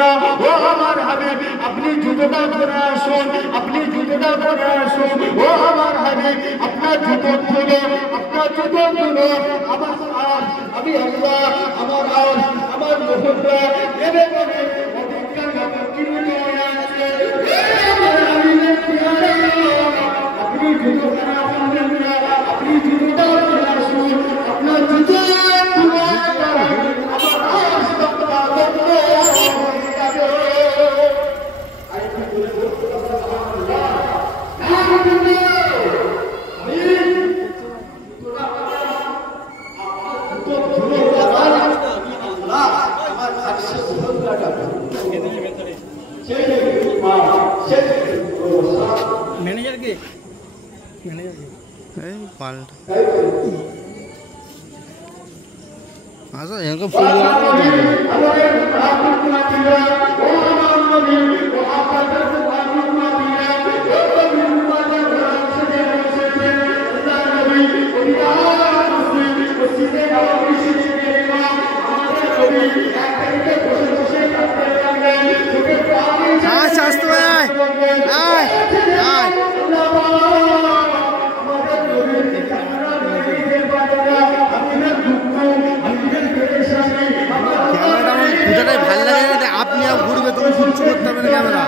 না ও আমার হাবিব আপনি জুতোটা পরে আসুন আপনি জুতোটা পরে আসুন ও আমার হাবিব আপনার জুতো খুলে আপনার জুতো খুলে আমার আমি আল্লাহ আমার আমার মুহূর্তে এনে করে অধিকার কিনে নিয়ে আসছে আপনি জুতো পরে আসুন আপনি জুতোটা পরে আসুন আপনার জুতো খুলে मैनेजर के पाल्ट आजा यहाँ का फुल আপনি ঘুরবে তুমি সুচ্ছ করতে হবে না ক্যামেরা